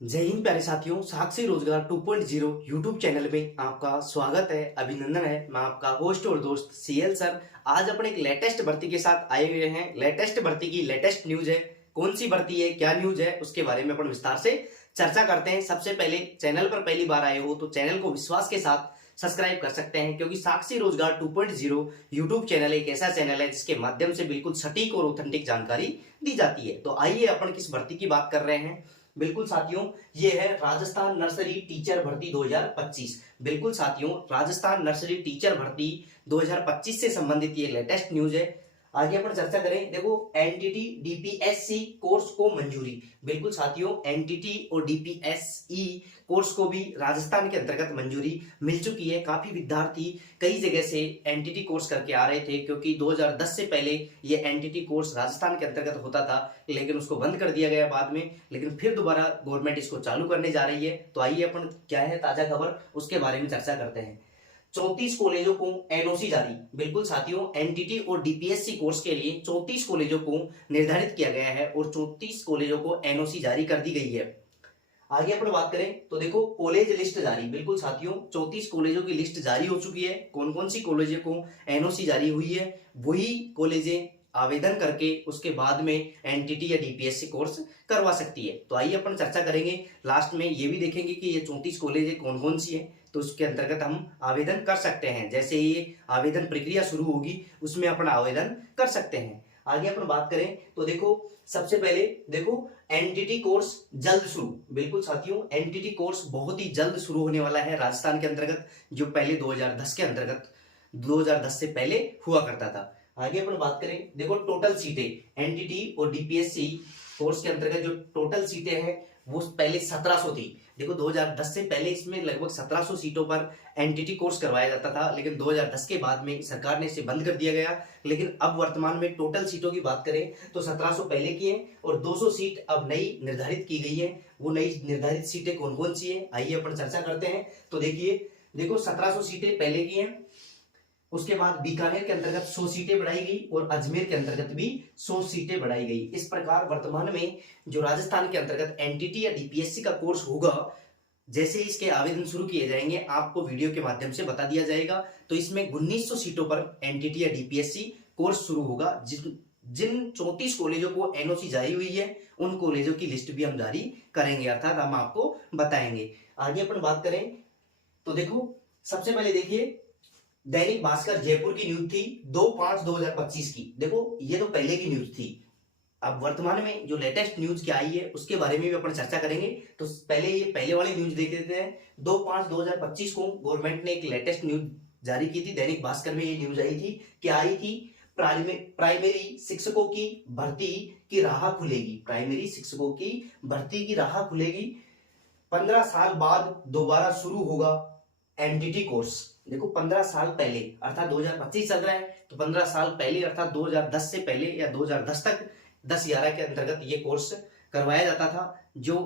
जय हिंद प्यारे साथियों, साक्षी रोजगार 2.0 यूट्यूब चैनल में आपका स्वागत है, अभिनंदन है। मैं आपका होस्ट और दोस्त सीएल सर। आज अपन एक लेटेस्ट भर्ती के साथ आए हुए हैं। लेटेस्ट भर्ती की लेटेस्ट न्यूज है। कौन सी भर्ती है, क्या न्यूज है, उसके बारे में अपन विस्तार से चर्चा करते हैं। सबसे पहले चैनल पर पहली बार आए हो तो चैनल को विश्वास के साथ सब्सक्राइब कर सकते हैं, क्योंकि साक्षी रोजगार 2.0 यूट्यूब चैनल एक ऐसा चैनल है जिसके माध्यम से बिल्कुल सटीक और ऑथेंटिक जानकारी दी जाती है। तो आइए अपन किस भर्ती की बात कर रहे हैं। बिल्कुल साथियों, ये है राजस्थान नर्सरी टीचर भर्ती 2025। बिल्कुल साथियों, राजस्थान नर्सरी टीचर भर्ती 2025 से संबंधित ये लेटेस्ट न्यूज है। आगे अपन चर्चा करें। देखो, एनटीटी डीपीएससी कोर्स को मंजूरी। बिल्कुल साथियों, एनटीटी और डीपीएसई कोर्स को भी राजस्थान के अंतर्गत मंजूरी मिल चुकी है। काफी विद्यार्थी कई जगह से एनटीटी कोर्स करके आ रहे थे, क्योंकि 2010 से पहले ये एनटीटी कोर्स राजस्थान के अंतर्गत होता था, लेकिन उसको बंद कर दिया गया बाद में। लेकिन फिर दोबारा गवर्नमेंट इसको चालू करने जा रही है। तो आइए अपन क्या है ताजा खबर, उसके बारे में चर्चा करते हैं। 34 कॉलेजों को एनओसी जारी। बिल्कुल साथियों, एनटीटी और डीपीएससी कोर्स के लिए 34 कॉलेजों को निर्धारित किया गया है और 34 कॉलेजों को एनओसी जारी कर दी गई है। आगे अपन बात करें तो देखो, कॉलेज लिस्ट जारी। बिल्कुल साथियों, 34 कॉलेजों की लिस्ट जारी हो चुकी है। कौन कौन सी कॉलेजों को एनओसी जारी हुई है, वही कॉलेजें आवेदन करके उसके बाद में एनटीटी या डीपीएससी कोर्स करवा सकती है। तो आइए अपन चर्चा करेंगे। लास्ट में ये भी देखेंगे कि ये 34 कॉलेजें कौन कौन सी है, तो उसके अंतर्गत हम आवेदन कर सकते हैं। जैसे ही आवेदन प्रक्रिया शुरू होगी उसमें अपन आवेदन कर सकते हैं। आगे अपन बात करें तो देखो, सबसे पहले देखो, एनटीटी कोर्स जल्द शुरू। बिल्कुल साथियों, एनटीटी कोर्स बहुत ही जल्द शुरू होने वाला है राजस्थान के अंतर्गत, जो पहले 2010 के अंतर्गत 2010 से पहले हुआ करता था। आगे अपन बात करें, देखो टोटल सीटें एनटीटी और डीपीएससी कोर्स के अंतर्गत जो टोटल सीटें हैं वो पहले 1700 थी। देखो, 2010 से पहले इसमें लगभग 1700 सीटों पर एनटीटी कोर्स करवाया जाता था, लेकिन 2010 के बाद में सरकार ने इसे बंद कर दिया गया। लेकिन अब वर्तमान में टोटल सीटों की बात करें तो 1700 पहले की है और 200 सीट अब नई निर्धारित की गई है। वो नई निर्धारित सीटें कौन कौन सी है, आइए अपन चर्चा करते हैं। तो देखिए, देखो 1700 सीटें पहले की हैं। उसके बाद बीकानेर के अंतर्गत 100 सीटें बढ़ाई गई और अजमेर के अंतर्गत भी 100 सीटें बढ़ाई गई। इस प्रकार वर्तमान में जो राजस्थान के अंतर्गत एनटीटी या डीपीएससी का कोर्स होगा, जैसे ही इसके आवेदन शुरू किए जाएंगे आपको वीडियो के माध्यम से बता दिया जाएगा। तो इसमें 1900 सीटों पर एनटीटी या डीपीएससी कोर्स शुरू होगा। जिन 34 कॉलेजों को एनओसी जारी हुई है उन कॉलेजों की लिस्ट भी हम जारी करेंगे, अर्थात हम आपको बताएंगे। आगे अपन बात करें तो देखो, सबसे पहले देखिए, दैनिक भास्कर जयपुर की न्यूज थी 2/5/2025 की। देखो, ये तो पहले की न्यूज थी। अब वर्तमान में जो लेटेस्ट न्यूज क्या आई है उसके बारे में भी अपन चर्चा करेंगे। तो पहले ये पहले वाली न्यूज देख लेते हैं। 2/5/2025 को गवर्नमेंट ने एक लेटेस्ट न्यूज जारी की थी। दैनिक भास्कर में ये न्यूज आई थी। क्या आई थी? प्राइमरी शिक्षकों की भर्ती की राह खुलेगी। प्राइमरी शिक्षकों की भर्ती की राह खुलेगी। 15 साल बाद दोबारा शुरू होगा एनटीटी कोर्स। देखो, 15 साल पहले अर्थात 2025 चल रहा है, तो 15 साल पहले अर्थात 2010 से पहले या 2010 तक 10-11 के अंतर्गत ये कोर्स करवाया जाता था, जो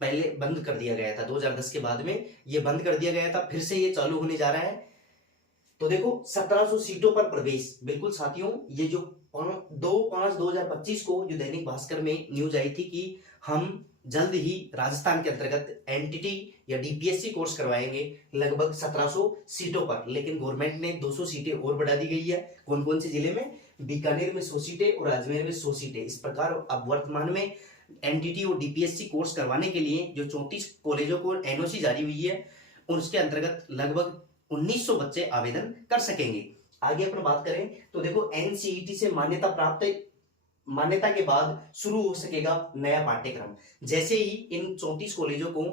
पहले बंद कर दिया गया था। 2010 के बाद में ये बंद कर दिया गया था, फिर से ये चालू होने जा रहा है। तो देखो, 1700 सीटों पर प्रवेश। बिल्कुल साथियों, ये जो 2/5/2025 को जो दैनिक भास्कर में न्यूज आई थी कि हम जल्द ही राजस्थान के अंतर्गत एनटीटी या डीपीएससी कोर्स करवाएंगे लगभग 1700 सीटों पर, लेकिन गवर्नमेंट ने 200 सीटें और बढ़ा दी गई है। कौन कौन से जिले में? बीकानेर में 100 सीटें और अजमेर में 100 सीटें। इस प्रकार अब वर्तमान में एनटीटी और डीपीएससी कोर्स करवाने के लिए जो 34 कॉलेजों को एनओसी जारी हुई है उसके अंतर्गत लगभग 1900 बच्चे आवेदन कर सकेंगे। आगे अपन बात करें तो देखो, एनसीईटी से मान्यता के बाद शुरू हो सकेगा नया पाठ्यक्रम। जैसे ही इन 34 कॉलेजों को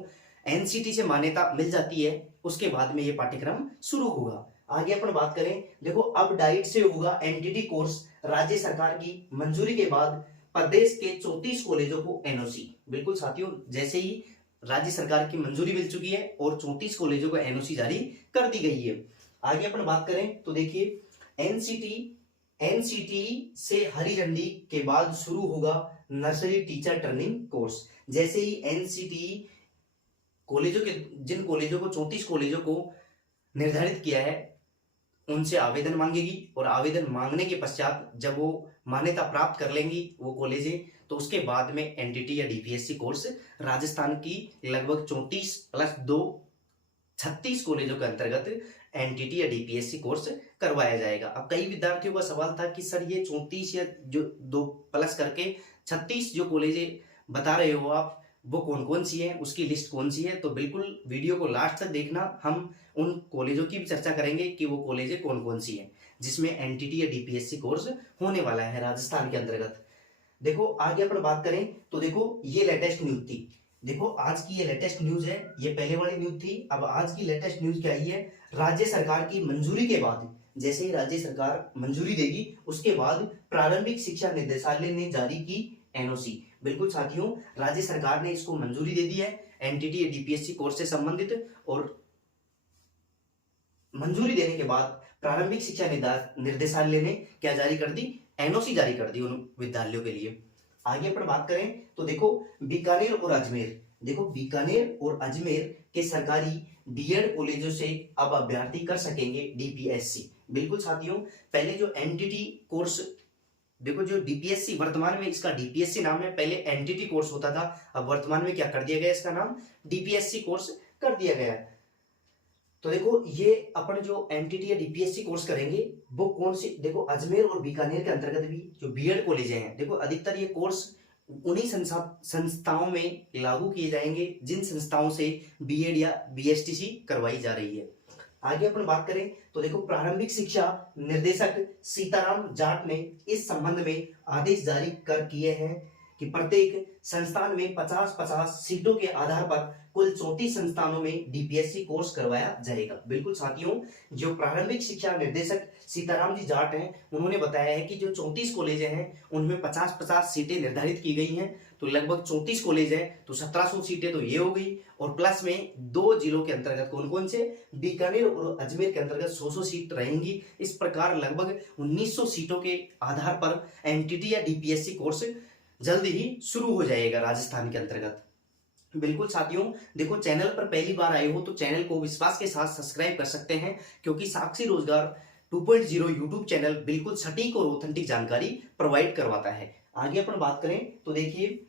एनसीईटी से मान्यता मिल जाती है उसके बाद में ये पाठ्यक्रम शुरू होगा। आगे अपन बात करें, देखो, अब डाइट से होगा एनटीटी कोर्स। राज्य सरकार की मंजूरी के बाद प्रदेश के 34 कॉलेजों को एनओसी। बिल्कुल साथियों, जैसे ही राज्य सरकार की मंजूरी मिल चुकी है और 34 कॉलेजों को एनओसी जारी कर दी गई है। आगे अपन बात करें तो देखिए, एनसीटी से हरी झंडी के बाद शुरू होगा नर्सरी टीचर ट्रेनिंग कोर्स। जैसे ही एनसीटी कॉलेजों के जिन कॉलेजों को 34 कॉलेजों को निर्धारित किया है उनसे आवेदन मांगेगी और आवेदन मांगने के पश्चात जब वो मान्यता प्राप्त कर लेंगी वो कॉलेजें, तो उसके बाद में एनटीटी या डीपीएससी कोर्स राजस्थान की लगभग 34 प्लस 2 36 कॉलेजों के अंतर्गत एनटीटी या डीपीएससी कोर्स करवाया जाएगा। अब कई विद्यार्थियों का सवाल था कि सर ये 34 या जो 2 प्लस करके 36 जो कॉलेजें बता रहे हो आप, वो कौन कौन सी है, उसकी लिस्ट कौन सी है? तो बिल्कुल वीडियो को लास्ट तक देखना, हम उन कॉलेजों की भी चर्चा करेंगे कि वो कॉलेजें कौन कौन सी हैं जिसमें एनटीटी या डीपीएससी कोर्स होने वाला है राजस्थान के अंतर्गत। देखो आगे अपन बात करें तो देखो ये लेटेस्ट न्यूज थी। देखो आज की ये लेटेस्ट न्यूज है, ये पहले वाली न्यूज थी। अब आज की लेटेस्ट न्यूज क्या आई है? राज्य सरकार की मंजूरी के बाद, जैसे ही राज्य सरकार मंजूरी देगी उसके बाद प्रारंभिक शिक्षा निदेशालय ने जारी की एनओसी। बिल्कुल साथियों, राज्य सरकार ने इसको मंजूरी दे दी है एनटीटी या डीपीएससी कोर्स से संबंधित, और मंजूरी देने के बाद प्रारंभिक शिक्षा निर्देशालय ने क्या जारी कर दी? एनओसी जारी कर दी उन विद्यालयों के लिए। आगे अपन बात करें तो देखो बीकानेर और अजमेर, देखो बीकानेर और अजमेर के सरकारी बीएड कॉलेजों से अब अभ्यर्थी कर सकेंगे डीपीएससी। बिल्कुल साथियों, पहले जो एनटीटी कोर्स, देखो जो डीपीएससी वर्तमान में इसका डीपीएससी नाम है, पहले एनटीटी कोर्स होता था, अब वर्तमान में क्या कर दिया गया, इसका नाम डीपीएससी कोर्स कर दिया गया। तो देखो ये अपन जो एनटीटी या डीपीएससी कोर्स करेंगे वो कौन सी, देखो अजमेर और बीकानेर के अंतर्गत भी जो बीएड कॉलेजें हैं, देखो अधिकतर ये कोर्स उन्हीं संस्थाओं में लागू किए जाएंगे जिन संस्थाओं से बीएड या बीएसटीसी करवाई जा रही है। आगे अपन बात करें तो देखो प्रारंभिक शिक्षा निर्देशक सीताराम जाट ने इस संबंध में आदेश जारी कर किए हैं कि प्रत्येक संस्थान में 50-50 सीटों के आधार पर कुल 34 संस्थानों में डीपीएससी कोर्स करवाया जाएगा। बिल्कुल साथियों, जो प्रारंभिक शिक्षा निर्देशक सीताराम जी जाट हैं उन्होंने बताया है कि जो 34 कॉलेज हैं उनमें 50-50 सीटें निर्धारित की गई हैं, तो लगभग 34 कॉलेज हैं तो 1700 सीटें तो ये हो गई, और प्लस में 2 जिलों के अंतर्गत कौन कौन से, बीकानेर और अजमेर के अंतर्गत 100 सीट रहेंगी। इस प्रकार लगभग 1900 सीटों के आधार पर एनटीटी या डीपीएससी कोर्स जल्द ही शुरू हो जाएगा राजस्थान के अंतर्गत। बिल्कुल साथियों, देखो चैनल पर पहली बार आए हो तो चैनल को विश्वास के साथ सब्सक्राइब कर सकते हैं, क्योंकि साक्षी रोजगार 2.0 यूट्यूब चैनल बिल्कुल सटीक और ऑथेंटिक जानकारी प्रोवाइड करवाता है। आगे अपन बात करें तो देखिए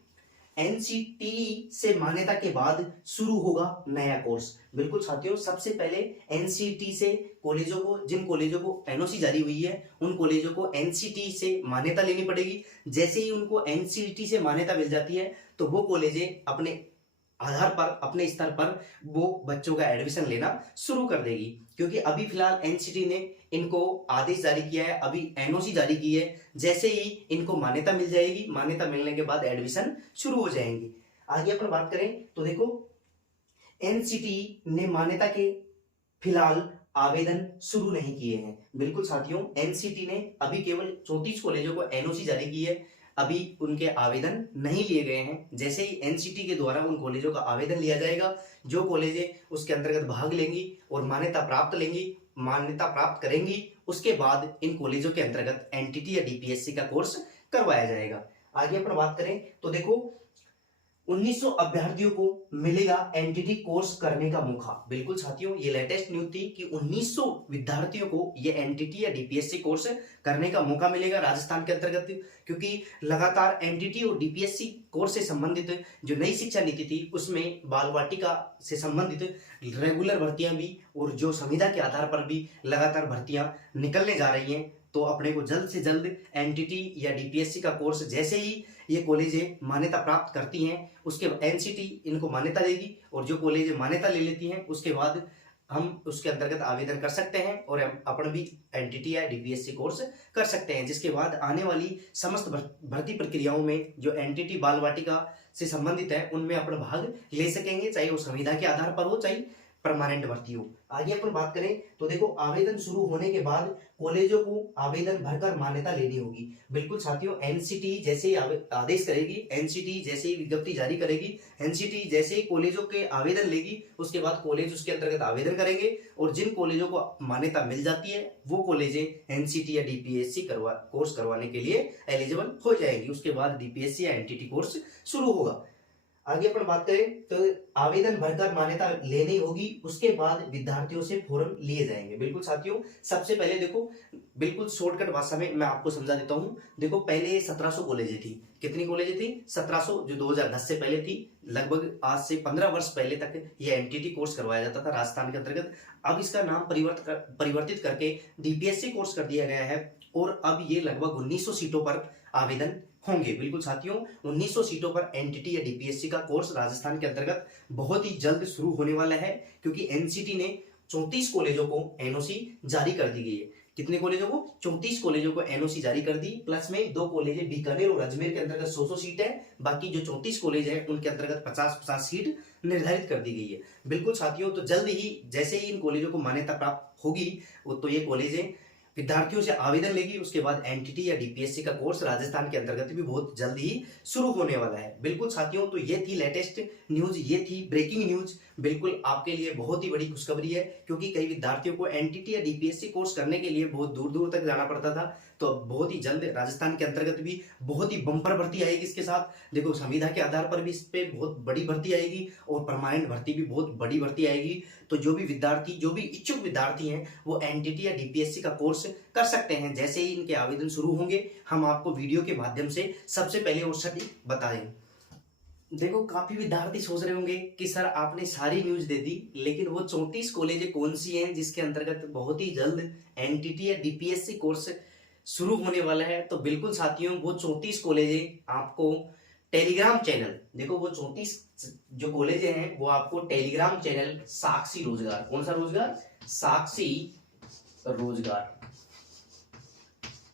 एनसीटी से मान्यता के बाद शुरू होगा नया कोर्स। बिल्कुल साथियों, सबसे पहले एनसीटी से कॉलेजों को, जिन कॉलेजों को एनओसी जारी हुई है उन कॉलेजों को एनसीटी से मान्यता लेनी पड़ेगी। जैसे ही उनको एनसीटी से मान्यता मिल जाती है तो वो कॉलेजें अपने आधार पर, अपने स्तर पर वो बच्चों का एडमिशन लेना शुरू कर देगी, क्योंकि अभी फिलहाल एनसीटी ने इनको आदेश जारी किया है, अभी एनओसी जारी की है। जैसे ही इनको मान्यता मिल जाएगी, मान्यता मिलने के बाद एडमिशन शुरू हो जाएंगे। आगे अपन बात करें तो देखो एनसीटी ने मान्यता के फिलहाल आवेदन शुरू नहीं किए हैं। बिल्कुल साथियों, एनसीटी ने अभी केवल 34 कॉलेजों को एनओसी जारी की है, अभी उनके आवेदन नहीं लिए गए हैं। जैसे ही एनसीटी के द्वारा उन कॉलेजों का आवेदन लिया जाएगा, जो कॉलेजें उसके अंतर्गत भाग लेंगी और मान्यता प्राप्त करेंगी, उसके बाद इन कॉलेजों के अंतर्गत एनटीटी या डीपीएससी का कोर्स करवाया जाएगा। आगे अपन बात करें तो देखो 1900 अभ्यर्थियों को मिलेगा एनटीटी कोर्स करने का मौका। बिल्कुल साथियों, ये लेटेस्ट न्यूज थी कि 1900 विद्यार्थियों को ये एनटीटी या डीपीएससी कोर्स करने का मौका मिलेगा राजस्थान के अंतर्गत, क्योंकि लगातार एनटीटी और डीपीएससी कोर्स से संबंधित जो नई शिक्षा नीति थी उसमें बाल वाटिका से संबंधित रेगुलर भर्तियां भी और जो संविदा के आधार पर भी लगातार भर्तियां निकलने जा रही हैं। तो अपने को जल्द से जल्द एनटीटी या डीपीएससी का कोर्स जैसे ही ये कॉलेजें मान्यता प्राप्त करती हैं उसके एनसीटी इनको मान्यता देगी, और जो कॉलेजें मान्यता ले लेती हैं उसके बाद हम उसके अंतर्गत आवेदन कर सकते हैं और अपन भी एनटीटी या डीपीएससी कोर्स कर सकते हैं, जिसके बाद आने वाली समस्त भर्ती प्रक्रियाओं में जो एनटीटी बाल वाटिका से संबंधित है उनमें अपन भाग ले सकेंगे, चाहे वो संविदा के आधार पर हो चाहे परमानेंट भर्ती हो। आगे अपन बात करें तो देखो आवेदन शुरू होने के बाद कॉलेजों को आवेदन भरकर मान्यता लेनी होगी। बिल्कुल साथियों, एनसीटी जैसे ही आदेश करेगी, एनसीटी जैसे ही विज्ञप्ति जारी करेगी, एनसीटी जैसे ही कॉलेजों के आवेदन लेगी, उसके बाद कॉलेज उसके अंतर्गत आवेदन करेंगे, और जिन कॉलेजों को मान्यता मिल जाती है वो कॉलेजें एनसीटी या डीपीएससी कोर्स करवाने के लिए एलिजिबल हो जाएंगी। उसके बाद डीपीएससी या एनटीटी कोर्स शुरू होगा। आगे अपन बात करें तो आवेदन भरकर मान्यता लेनी होगी, उसके बाद विद्यार्थियों से फॉर्म लिए जाएंगे। बिल्कुल साथियों, सबसे पहले देखो, बिल्कुल शॉर्टकट भाषा में मैं आपको समझा देता हूं। देखो, पहले 1700 कॉलेजें थी। कितनी कॉलेजें थी? 1700, जो 2010 से पहले थी। लगभग आज से 15 वर्ष पहले तक ये एनटीटी कोर्स करवाया जाता था राजस्थान के अंतर्गत। अब इसका नाम परिवर्तित करके डीपीएससी कोर्स कर दिया गया है और अब ये लगभग 1900 सीटों पर आवेदन होंगे। बिल्कुल साथियों, 1900 सीटों पर एनटीटी या डीपीएससी का कोर्स राजस्थान के अंतर्गत बहुत ही जल्द शुरू होने वाला है, क्योंकि एनसीटी ने 34 कॉलेजों को एनओसी जारी कर दी गई है। कितने कॉलेजों को? 34 कॉलेजों को एनओसी जारी कर दी, प्लस में 2 कॉलेज बीकानेर और अजमेर के अंतर्गत 100 सीट है। बाकी जो 34 कॉलेज है उनके अंतर्गत 50-50 सीट निर्धारित कर दी गई है। बिल्कुल साथियों, तो जल्द ही जैसे ही इन कॉलेजों को मान्यता प्राप्त होगी, तो ये कॉलेजें विद्यार्थियों से आवेदन लेगी। उसके बाद एनटीटी या डीपीएससी का कोर्स राजस्थान के अंतर्गत भी बहुत जल्द ही शुरू होने वाला है। बिल्कुल साथियों, तो ये थी लेटेस्ट न्यूज, ये थी ब्रेकिंग न्यूज। बिल्कुल आपके लिए बहुत ही बड़ी खुशखबरी है, क्योंकि कई विद्यार्थियों को एनटीटी या डीपीएससी कोर्स करने के लिए बहुत दूर दूर तक जाना पड़ता था। तो बहुत ही जल्द राजस्थान के अंतर्गत भी बहुत ही बम्पर भर्ती आएगी इसके साथ। देखो, संविदा के आधार पर भी इस पे बहुत बड़ी भर्ती आएगी और परमानेंट भर्ती भी बहुत बड़ी भर्ती आएगी। तो जो भी विद्यार्थी, जो भी इच्छुक विद्यार्थी हैं, वो एनटीटी या डीपीएससी का कोर्स कर सकते हैं। जैसे ही इनके आवेदन शुरू होंगे, हम आपको वीडियो के माध्यम से सबसे पहले और सटीक बता देंगे। देखो, काफी विद्यार्थी सोच रहे होंगे कि सर आपने सारी न्यूज दे दी, लेकिन वो 34 कॉलेजें कौन सी हैं जिसके अंतर्गत बहुत ही जल्द एनटीटी या डीपीएससी कोर्स शुरू होने वाला है? तो बिल्कुल साथियों, वो 34 कॉलेजें आपको टेलीग्राम चैनल, देखो वो 34 जो कॉलेजें हैं वो आपको टेलीग्राम चैनल साक्षी रोजगार, कौन सा रोजगार? साक्षी रोजगार,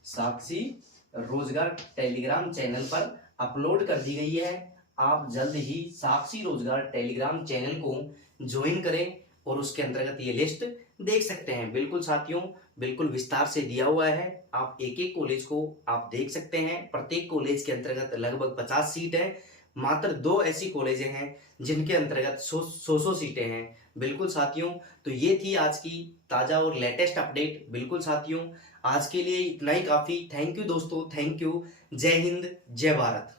साक्षी रोजगार टेलीग्राम चैनल पर अपलोड कर दी गई है। आप जल्द ही साक्षी रोजगार टेलीग्राम चैनल को ज्वाइन करें और उसके अंतर्गत ये लिस्ट देख सकते हैं। बिल्कुल साथियों, बिल्कुल विस्तार से दिया हुआ है। आप एक एक कॉलेज को आप देख सकते हैं। प्रत्येक कॉलेज के अंतर्गत लगभग 50 सीट है। मात्र 2 ऐसी कॉलेजें हैं जिनके अंतर्गत 100 सीटें हैं। बिल्कुल साथियों, तो ये थी आज की ताजा और लेटेस्ट अपडेट। बिल्कुल साथियों, आज के लिए इतना ही काफी। थैंक यू दोस्तों, थैंक यू। जय हिंद, जय भारत।